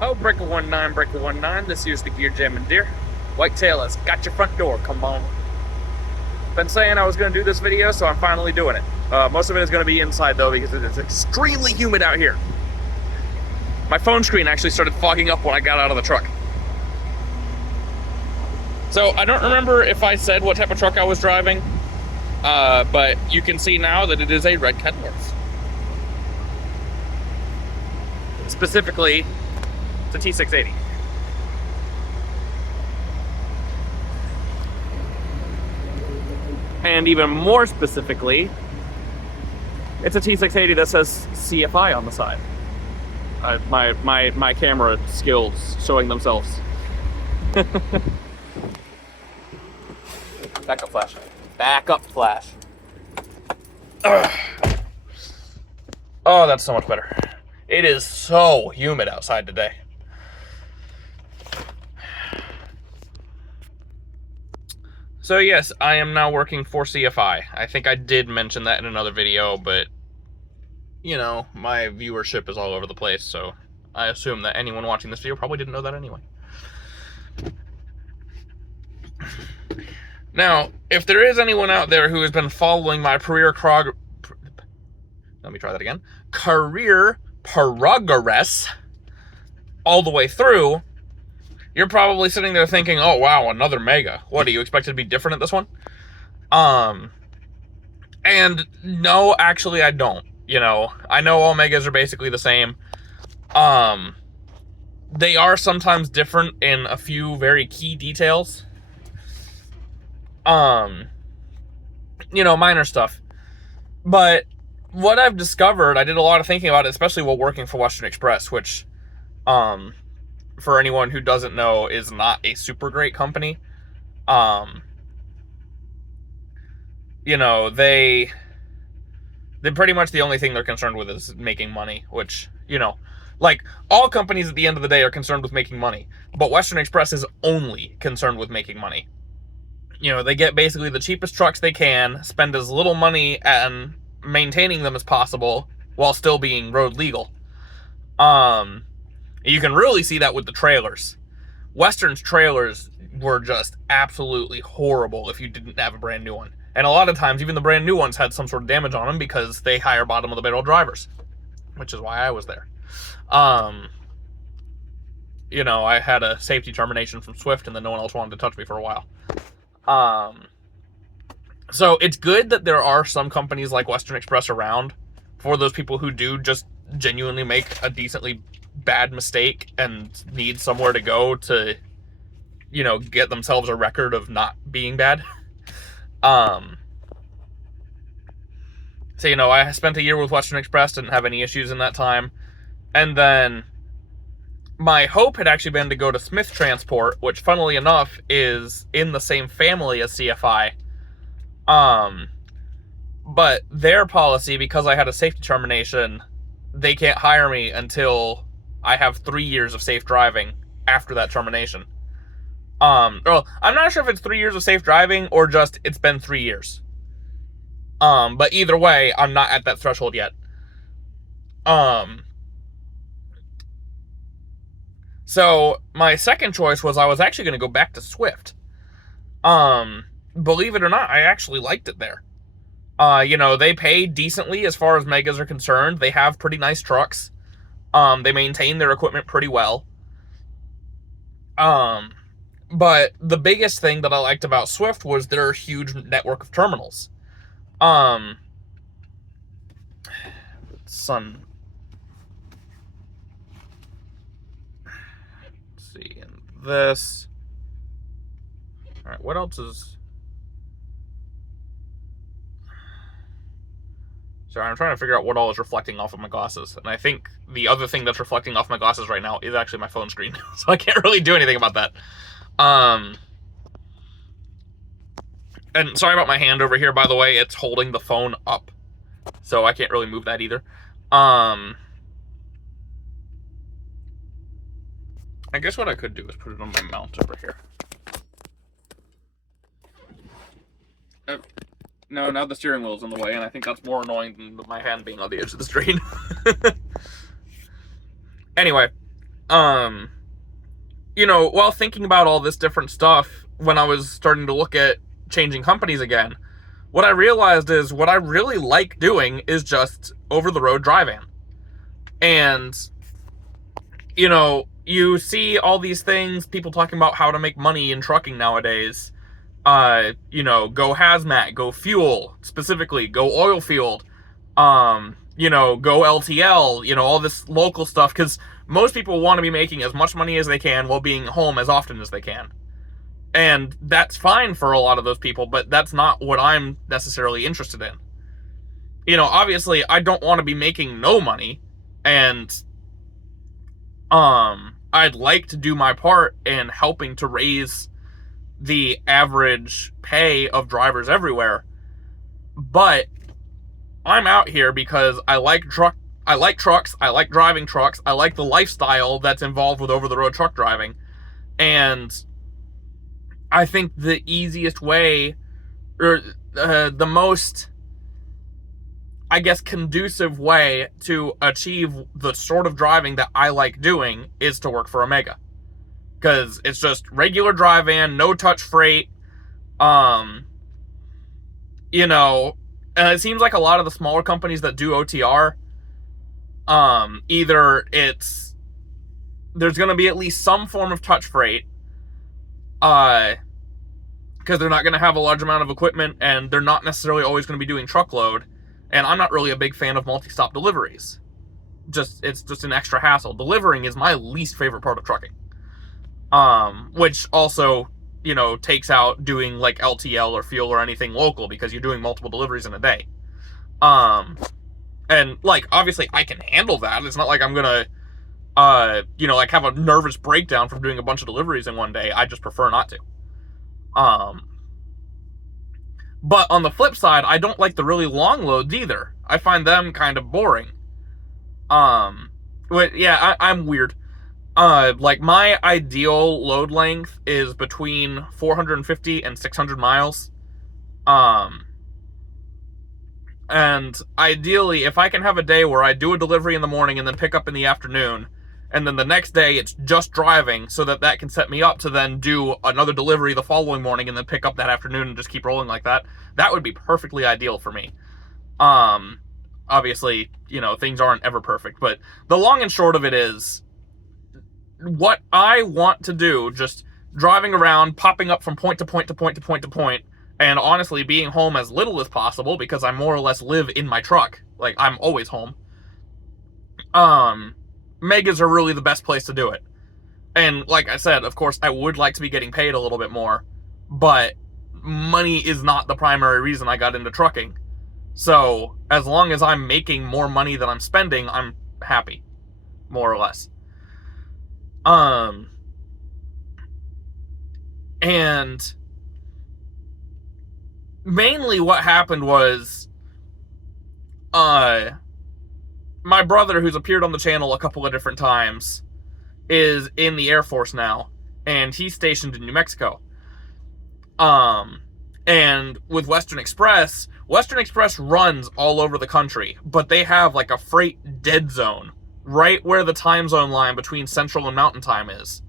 Oh, Breaker 19, this here's the Gear Jamming Deer. Whitetail has got your front door, come on. Been saying I was going to do this video, so I'm finally doing it. Most of it is going to be inside, though, because it is extremely humid out here. My phone screen actually started fogging up when I got out of the truck. So, I don't remember if I said what type of truck I was driving, but you can see now that it is a red Kenworth. Specifically, it's a T680. And even more specifically, it's a T680 that says CFI on the side. My camera skills showing themselves. Backup flash. Backup flash. Ugh. Oh, that's so much better. It is so humid outside today. So yes, I am now working for CFI. I think I did mention that in another video, but you know, my viewership is all over the place, so I assume that anyone watching this video probably didn't know that anyway. Now, if there is anyone out there who has been following my career progress all the way through, you're probably sitting there thinking, oh wow, another Mega. What, do you expect it to be different at this one? And no, actually I don't. You know, I know all Megas are basically the same. They are sometimes different in a few very key details. You know, minor stuff. But what I've discovered, I did a lot of thinking about it, especially while working for Western Express, which, for anyone who doesn't know, is not a super great company. You know, they're pretty much the only thing they're concerned with is making money, which, you know, like, all companies at the end of the day are concerned with making money, but Western Express is only concerned with making money. You know, they get basically the cheapest trucks they can, spend as little money on maintaining them as possible, while still being road legal. You can really see that with the trailers. Western's trailers were just absolutely horrible if you didn't have a brand new one. And a lot of times, even the brand new ones had some sort of damage on them because they hire bottom of the barrel drivers, which is why I was there. You know, I had a safety termination from Swift, and then no one else wanted to touch me for a while. So it's good that there are some companies like Western Express around for those people who do just genuinely make a decently bad mistake and need somewhere to go to, you know, get themselves a record of not being bad. So, you know, I spent a year with Western Express, didn't have any issues in that time. And then my hope had actually been to go to Smith Transport, which, funnily enough, is in the same family as CFI. But their policy, because I had a safety termination, they can't hire me until I have 3 years of safe driving after that termination. Well, I'm not sure if it's 3 years of safe driving or just it's been 3 years. But either way, I'm not at that threshold yet. So my second choice was I was actually going to go back to Swift. Believe it or not, I actually liked it there. You know, they pay decently as far as Megas are concerned. They have pretty nice trucks. They maintain their equipment pretty well. But the biggest thing that I liked about Swift was their huge network of terminals. Let's see, in this. Alright, what else is... Sorry, I'm trying to figure out what all is reflecting off of my glasses. And I think the other thing that's reflecting off my glasses right now is actually my phone screen. So I can't really do anything about that. And sorry about my hand over here, by the way. It's holding the phone up, so I can't really move that either. I guess what I could do is put it on my mount over here. No, now the steering wheel's in the way, and I think that's more annoying than my hand being on the edge of the screen. Anyway, um, while thinking about all this different stuff, when I was starting to look at changing companies again, what I realized is what I really like doing is just over the road driving. And, you see all these things, people talking about how to make money in trucking nowadays. Go hazmat, go fuel, specifically, go oil field, go LTL, all this local stuff, because most people want to be making as much money as they can while being home as often as they can. And that's fine for a lot of those people, but that's not what I'm necessarily interested in. Obviously, I don't want to be making no money, and I'd like to do my part in helping to raise the average pay of drivers everywhere. But I'm out here because I like trucks, I like driving trucks, I like the lifestyle that's involved with over-the-road truck driving. And I think the easiest way, or the most, I guess, conducive way to achieve the sort of driving that I like doing is to work for Omega. Because it's just regular drive-in, no touch freight. And it seems like a lot of the smaller companies that do OTR, either there's going to be at least some form of touch freight, because they're not going to have a large amount of equipment, and they're not necessarily always going to be doing truckload. And I'm not really a big fan of multi-stop deliveries. It's just an extra hassle. Delivering is my least favorite part of trucking. Which also, takes out doing like LTL or fuel or anything local, because you're doing multiple deliveries in a day. And like, obviously I can handle that. It's not like I'm gonna, have a nervous breakdown from doing a bunch of deliveries in one day. I just prefer not to. But on the flip side, I don't like the really long loads either. I find them kind of boring. I'm weird. Like, my ideal load length is between 450 and 600 miles. And ideally, if I can have a day where I do a delivery in the morning and then pick up in the afternoon, and then the next day it's just driving, so that can set me up to then do another delivery the following morning and then pick up that afternoon and just keep rolling like that, that would be perfectly ideal for me. Obviously, things aren't ever perfect, but the long and short of it is, what I want to do, just driving around, popping up from point to point to point to point to point, and honestly being home as little as possible, because I more or less live in my truck. Like, I'm always home. Megas are really the best place to do it. And like I said, of course, I would like to be getting paid a little bit more, but money is not the primary reason I got into trucking. So, as long as I'm making more money than I'm spending, I'm happy. More or less. And mainly what happened was, my brother, who's appeared on the channel a couple of different times, is in the Air Force now, and he's stationed in New Mexico. And with Western Express runs all over the country, but they have like a freight dead zone right where the time zone line between Central and Mountain Time is.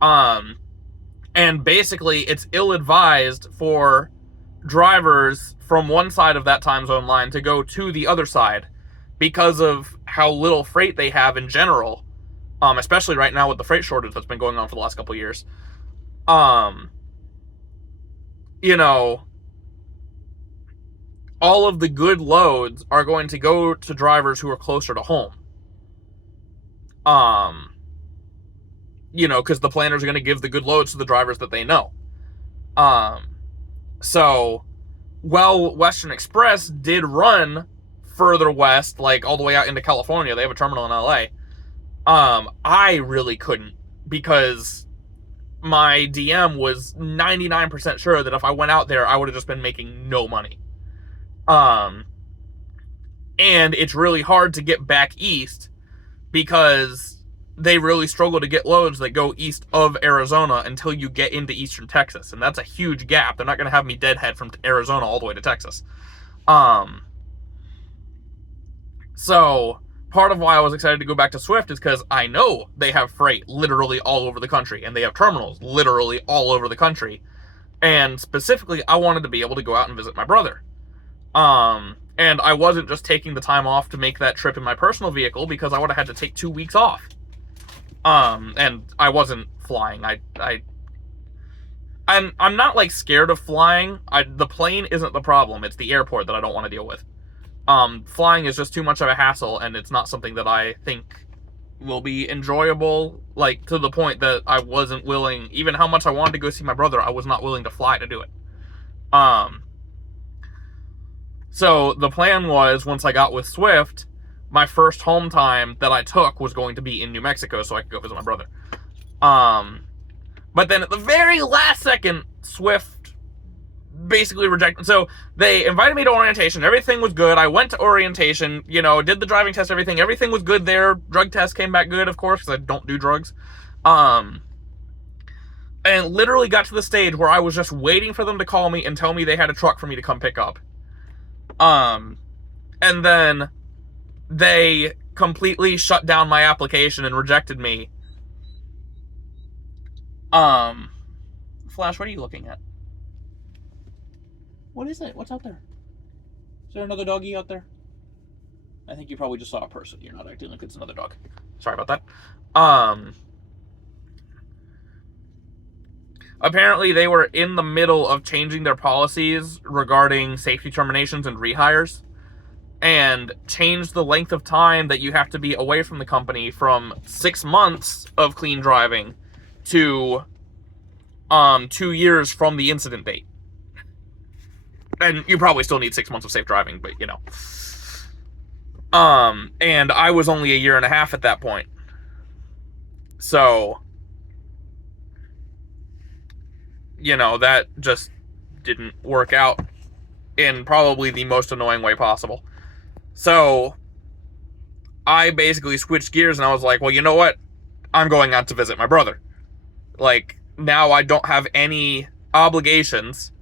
And basically it's ill-advised for drivers from one side of that time zone line to go to the other side, because of how little freight they have in general, especially right now with the freight shortage that's been going on for the last couple of years. All of the good loads are going to go to drivers who are closer to home. Because the planners are going to give the good loads to the drivers that they know. So, well, Western Express did run further west, like all the way out into California. They have a terminal in LA. I really couldn't, because my DM was 99% sure that if I went out there, I would have just been making no money. And it's really hard to get back east, because they really struggle to get loads that go east of Arizona until you get into eastern Texas. And that's a huge gap. They're not going to have me deadhead from Arizona all the way to Texas. So part of why I was excited to go back to Swift is because I know they have freight literally all over the country, and they have terminals literally all over the country. And specifically, I wanted to be able to go out and visit my brother. And I wasn't just taking the time off to make that trip in my personal vehicle, because I would have had to take 2 weeks off. And I wasn't flying. I'm not like scared of flying. The plane isn't the problem. It's the airport that I don't want to deal with. Flying is just too much of a hassle, and it's not something that I think will be enjoyable, like, to the point that I wasn't willing, even how much I wanted to go see my brother, I was not willing to fly to do it. So the plan was, once I got with Swift, my first home time that I took was going to be in New Mexico so I could go visit my brother. But then at the very last second, Swift basically rejected. So they invited me to orientation. Everything was good. I went to orientation, did the driving test, everything. Everything was good there. Drug test came back good, of course, because I don't do drugs. And literally got to the stage where I was just waiting for them to call me and tell me they had a truck for me to come pick up. And then they completely shut down my application and rejected me. Flash, what are you looking at? What is it? What's out there? Is there another doggy out there? I think you probably just saw a person. You're not acting like it's another dog. Sorry about that. Apparently they were in the middle of changing their policies regarding safety terminations and rehires, and changed the length of time that you have to be away from the company from 6 months of clean driving to 2 years from the incident date. And you probably still need 6 months of safe driving, but and I was only 1.5 years at that point. So, that just didn't work out in probably the most annoying way possible. So, I basically switched gears and I was like, well, you know what? I'm going out to visit my brother. Like, now I don't have any obligations.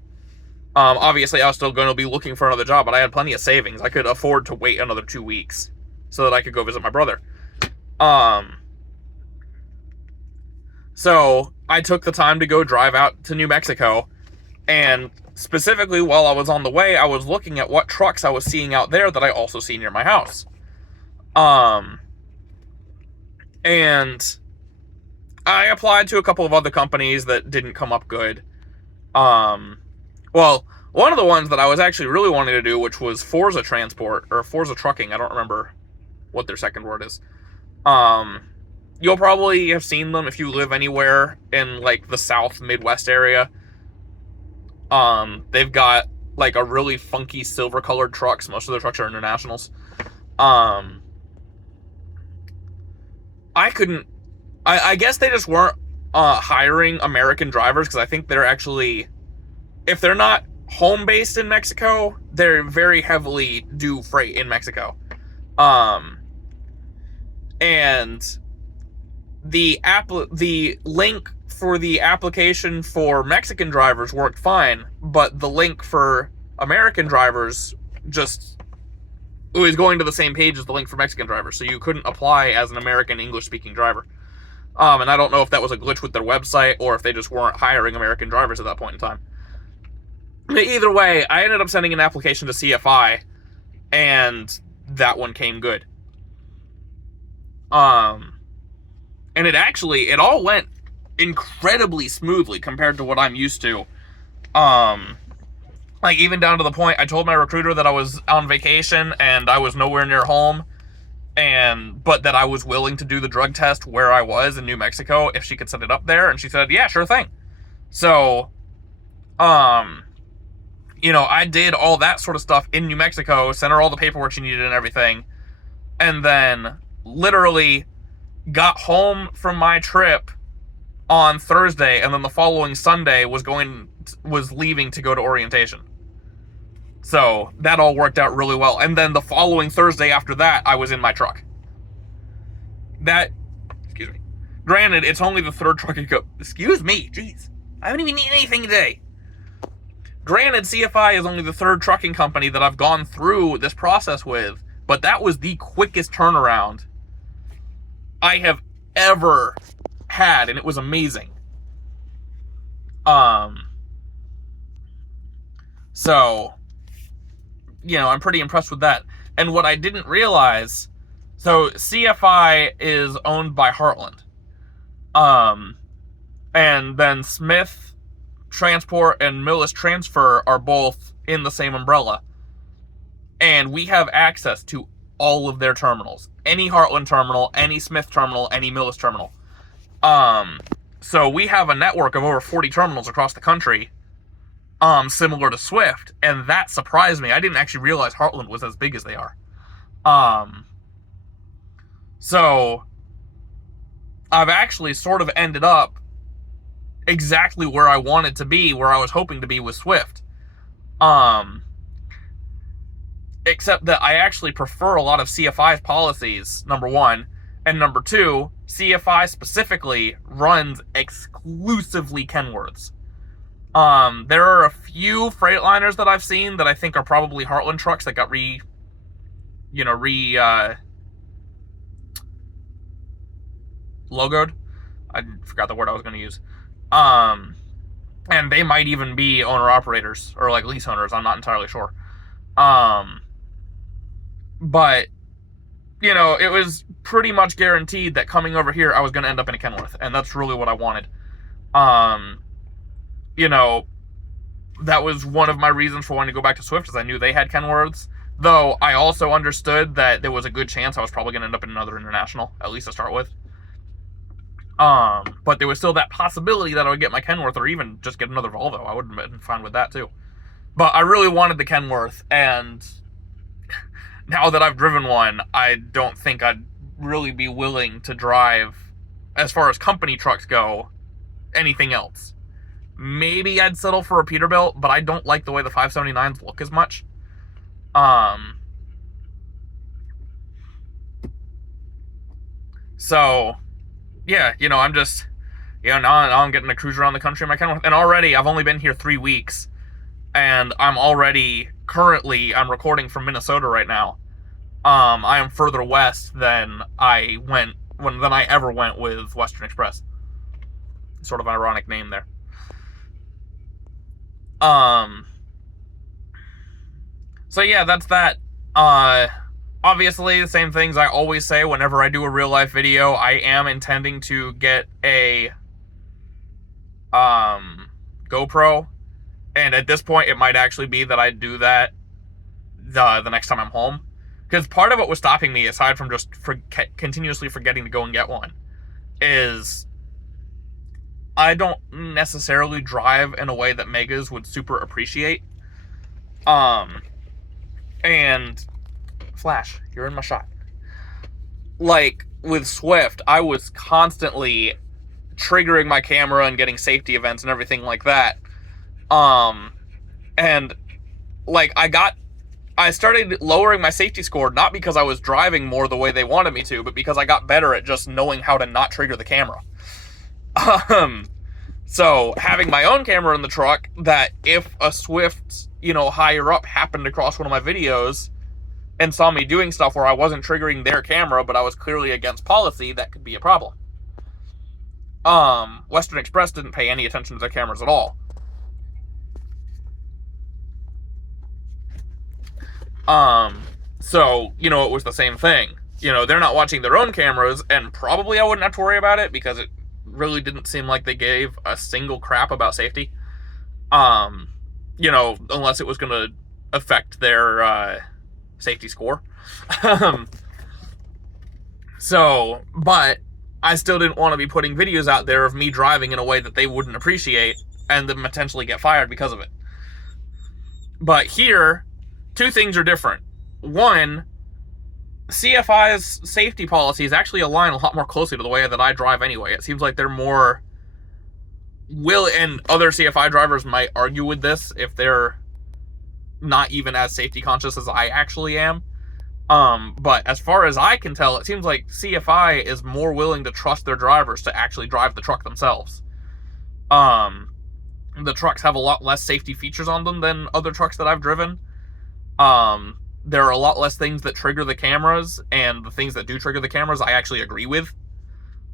Obviously, I was still going to be looking for another job, but I had plenty of savings. I could afford to wait another 2 weeks so that I could go visit my brother. So I took the time to go drive out to New Mexico, and specifically while I was on the way, I was looking at what trucks I was seeing out there that I also see near my house. And I applied to a couple of other companies that didn't come up good. Well, one of the ones that I was actually really wanting to do, which was Forza Transport, or Forza Trucking, I don't remember what their second word is. You'll probably have seen them if you live anywhere in, like, the South Midwest area. They've got, like, a really funky silver-colored trucks. Most of their trucks are internationals. I guess they just weren't hiring American drivers, because I think they're actually... If they're not home-based in Mexico, they're very heavily do freight in Mexico. And the link for the application for Mexican drivers worked fine, but the link for American drivers just was going to the same page as the link for Mexican drivers, so you couldn't apply as an American English-speaking driver. And I don't know if that was a glitch with their website, or if they just weren't hiring American drivers at that point in time. Either way, I ended up sending an application to CFI, and that one came good. And it all went incredibly smoothly compared to what I'm used to. Like, even down to the point, I told my recruiter that I was on vacation and I was nowhere near home, but that I was willing to do the drug test where I was in New Mexico if she could set it up there, and she said, yeah, sure thing. So, I did all that sort of stuff in New Mexico, sent her all the paperwork she needed and everything, and then literally got home from my trip on Thursday, and then the following Sunday was leaving to go to orientation. So that all worked out really well. And then the following Thursday after that, I was in my truck. Excuse me. Granted, it's only the third truck excuse me, jeez. I haven't even eaten anything today. Granted, CFI is only the third trucking company that I've gone through this process with, but that was the quickest turnaround I have ever had, and it was amazing. So, I'm pretty impressed with that. And what I didn't realize, so CFI is owned by Heartland. And then Smith Transport and Millis Transfer are both in the same umbrella. And we have access to all of their terminals. Any Heartland terminal, any Smith terminal, any Millis terminal. So we have a network of over 40 terminals across the country, similar to Swift, and that surprised me. I didn't actually realize Heartland was as big as they are. So I've actually sort of ended up exactly where I wanted to be, where I was hoping to be with Swift. Except that I actually prefer a lot of CFI's policies, number one, and number two, CFI specifically runs exclusively Kenworths. There are a few Freightliners that I've seen that I think are probably Heartland trucks that got logoed. I forgot the word I was going to use. And they might even be owner-operators, or like lease owners, I'm not entirely sure. But, it was pretty much guaranteed that coming over here, I was going to end up in a Kenworth, and that's really what I wanted. That was one of my reasons for wanting to go back to Swift, is I knew they had Kenworths, though I also understood that there was a good chance I was probably going to end up in another international, at least to start with. But there was still that possibility that I would get my Kenworth, or even just get another Volvo. I would have been fine with that too. But I really wanted the Kenworth, and now that I've driven one, I don't think I'd really be willing to drive, as far as company trucks go, anything else. Maybe I'd settle for a Peterbilt, but I don't like the way the 579s look as much. So, yeah, I'm just, now I'm getting to cruise around the country in my Kenworth. And already, I've only been here 3 weeks, and I'm recording from Minnesota right now. I am further west than I ever went with Western Express. Sort of an ironic name there. So yeah, that's that. Obviously, the same things I always say whenever I do a real life video. I am intending to get a GoPro, and at this point, it might actually be that I do that the next time I'm home. Because part of what was stopping me, aside from just continuously forgetting to go and get one, is I don't necessarily drive in a way that Megas would super appreciate. And Flash, you're in my shot. Like with Swift, I was constantly triggering my camera and getting safety events and everything like that. And like I started lowering my safety score, not because I was driving more the way they wanted me to, but because I got better at just knowing how to not trigger the camera. So having my own camera in the truck, that if a Swift, higher up happened to cross one of my videos and saw me doing stuff where I wasn't triggering their camera, but I was clearly against policy, that could be a problem. Western Express didn't pay any attention to their cameras at all. So, it was the same thing. They're not watching their own cameras, and probably I wouldn't have to worry about it, because it really didn't seem like they gave a single crap about safety. Unless it was going to affect their, safety score. But I still didn't want to be putting videos out there of me driving in a way that they wouldn't appreciate, and then potentially get fired because of it. But here, two things are different. One, CFI's safety policies actually align a lot more closely to the way that I drive anyway. It seems like they're more and other CFI drivers might argue with this if they're not even as safety conscious as I actually am. But as far as I can tell, it seems like CFI is more willing to trust their drivers to actually drive the truck themselves. The trucks have a lot less safety features on them than other trucks that I've driven. there are a lot less things that trigger the cameras, and the things that do trigger the cameras I actually agree with.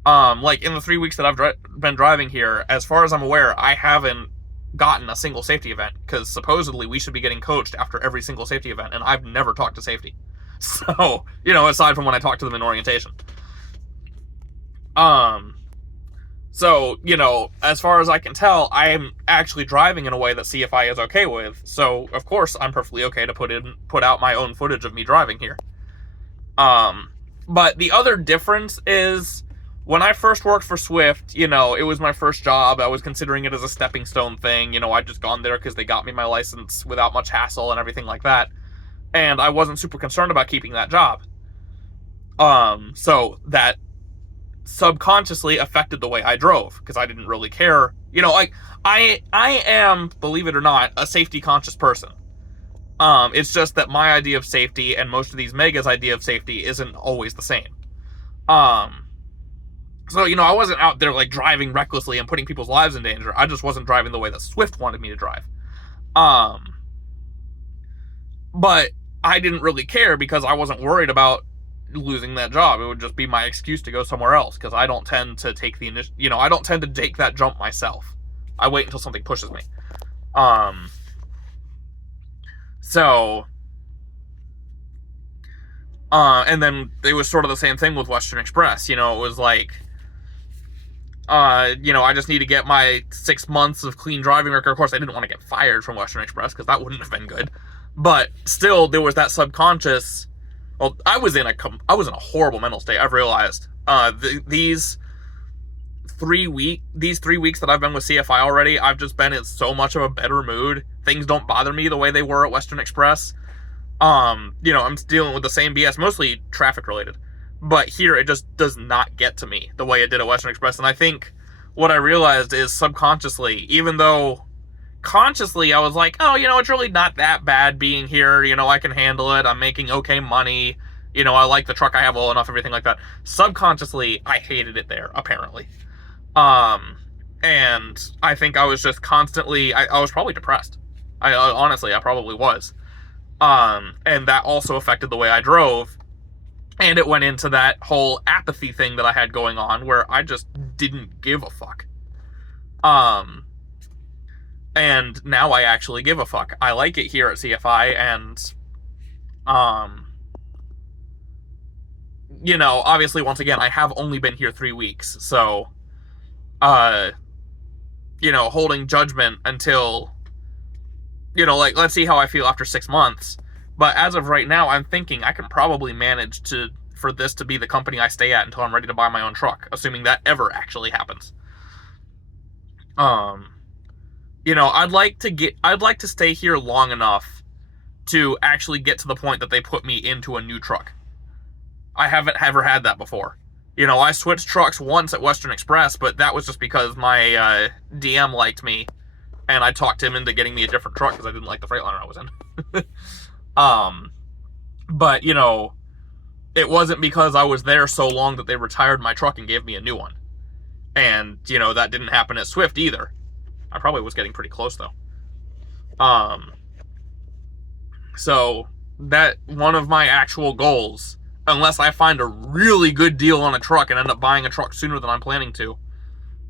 Like in the 3 weeks that I've been driving here, as far as I'm aware, I haven't gotten a single safety event, because supposedly we should be getting coached after every single safety event, and I've never talked to safety. So, aside from when I talk to them in orientation. So, as far as I can tell, I am actually driving in a way that CFI is okay with. So, of course, I'm perfectly okay to put out my own footage of me driving here. But the other difference is, when I first worked for Swift, it was my first job. I was considering it as a stepping stone thing. I'd just gone there because they got me my license without much hassle and everything like that. And I wasn't super concerned about keeping that job. So that subconsciously affected the way I drove, because I didn't really care. I am, believe it or not, a safety conscious person. It's just that my idea of safety and most of these megas' idea of safety isn't always the same. So, I wasn't out there like driving recklessly and putting people's lives in danger. I just wasn't driving the way that Swift wanted me to drive. But I didn't really care, because I wasn't worried about losing that job. It would just be my excuse to go somewhere else, because I don't tend to take I don't tend to take that jump myself. I wait until something pushes me. And then it was sort of the same thing with Western Express. It was like, I just need to get my 6 months of clean driving record. Of course, I didn't want to get fired from Western Express, because that wouldn't have been good. But still, there was that subconscious. Well, I was in a horrible mental state. I've realized these 3 weeks that I've been with CFI already, I've just been in so much of a better mood. Things don't bother me the way they were at Western Express. I'm dealing with the same BS, mostly traffic related. But here, it just does not get to me the way it did at Western Express. And I think what I realized is, subconsciously, even though consciously I was like, oh, it's really not that bad being here. I can handle it. I'm making okay money. I like the truck I have well enough, everything like that. Subconsciously, I hated it there, apparently. And I think I was just constantly, I was probably depressed. Honestly, I probably was. And that also affected the way I drove. And it went into that whole apathy thing that I had going on, where I just didn't give a fuck. And now I actually give a fuck. I like it here at CFI, and, obviously, once again, I have only been here 3 weeks, so, holding judgment until, let's see how I feel after 6 months. But as of right now, I'm thinking I can probably manage for this to be the company I stay at until I'm ready to buy my own truck, assuming that ever actually happens. I'd like to stay here long enough to actually get to the point that they put me into a new truck. I haven't ever had that before. I switched trucks once at Western Express, but that was just because my DM liked me, and I talked him into getting me a different truck because I didn't like the Freightliner I was in. But, it wasn't because I was there so long that they retired my truck and gave me a new one. And, that didn't happen at Swift either. I probably was getting pretty close, though. So, that one of my actual goals, unless I find a really good deal on a truck and end up buying a truck sooner than I'm planning to,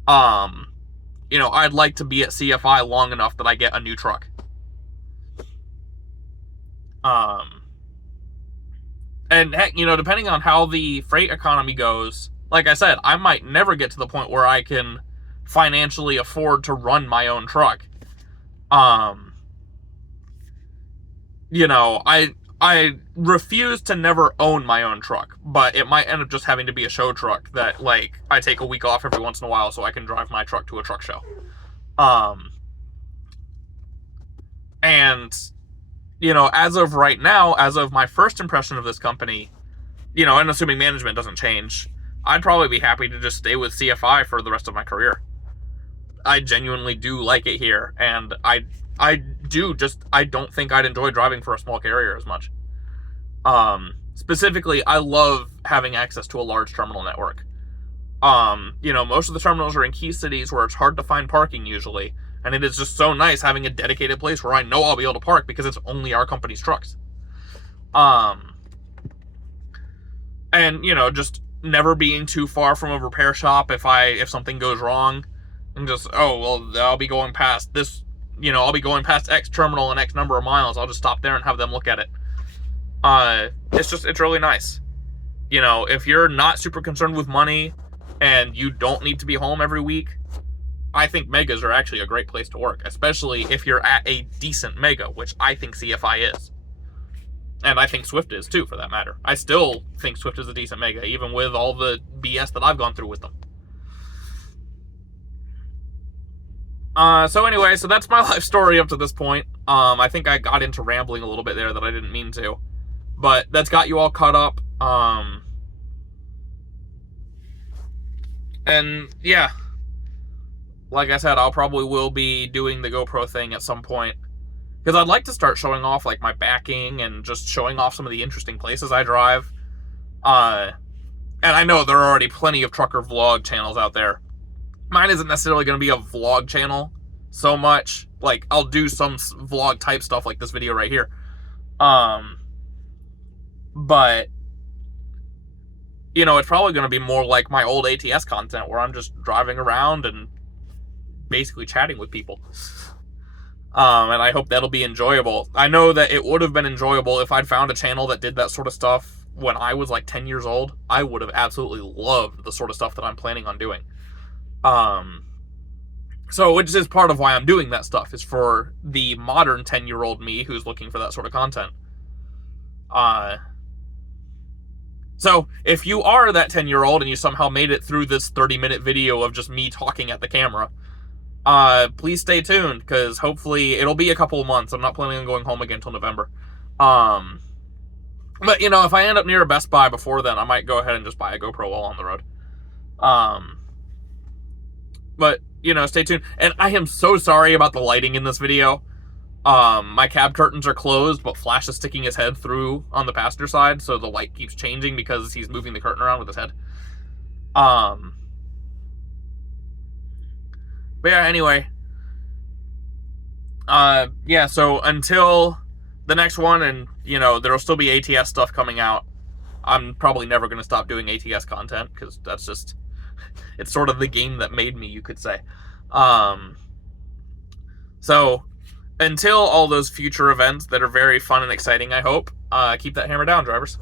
I'd like to be at CFI long enough that I get a new truck. And heck, depending on how the freight economy goes, like I said, I might never get to the point where I can financially afford to run my own truck. I refuse to never own my own truck, but it might end up just having to be a show truck that, I take a week off every once in a while so I can drive my truck to a truck show. And, as of right now, as of my first impression of this company, and assuming management doesn't change, I'd probably be happy to just stay with CFI for the rest of my career. I genuinely do like it here, and I don't think I'd enjoy driving for a small carrier as much. Specifically, I love having access to a large terminal network. Most of the terminals are in key cities where it's hard to find parking usually, and it is just so nice having a dedicated place where I know I'll be able to park because it's only our company's trucks. Um, and just never being too far from a repair shop if something goes wrong, and just, oh well, I'll be going past this, I'll be going past X terminal in X number of miles. I'll just stop there and have them look at it. It's really nice. If you're not super concerned with money and you don't need to be home every week, I think megas are actually a great place to work, especially if you're at a decent mega, which I think CFI is. And I think Swift is too, for that matter. I still think Swift is a decent mega, even with all the BS that I've gone through with them. So anyway, so that's my life story up to this point. I think I got into rambling a little bit there that I didn't mean to. But that's got you all caught up. And yeah, like I said, I'll probably will be doing the GoPro thing at some point, because I'd like to start showing off like my backing and just showing off some of the interesting places I drive. And I know there are already plenty of trucker vlog channels out there. Mine isn't necessarily going to be a vlog channel so much. Like, I'll do some vlog type stuff like this video right here. But it's probably going to be more like my old ATS content, where I'm just driving around and basically chatting with people. And I hope that'll be enjoyable. I know that it would have been enjoyable if I'd found a channel that did that sort of stuff when I was like 10 years old. I would have absolutely loved the sort of stuff that I'm planning on doing. So which is part of why I'm doing that stuff, is for the modern 10-year-old me who's looking for that sort of content. So if you are that 10-year-old and you somehow made it through this 30-minute video of just me talking at the camera, please stay tuned, because hopefully it'll be a couple of months. I'm not planning on going home again until November. But if I end up near a Best Buy before then, I might go ahead and just buy a GoPro while on the road. But stay tuned. And I am so sorry about the lighting in this video. My cab curtains are closed, but Flash is sticking his head through on the passenger side, so the light keeps changing because he's moving the curtain around with his head. But yeah, anyway. Yeah, so until the next one, and, there'll still be ATS stuff coming out. I'm probably never going to stop doing ATS content, because that's just, it's sort of the game that made me, you could say. So, until all those future events that are very fun and exciting, I hope, keep that hammer down, drivers.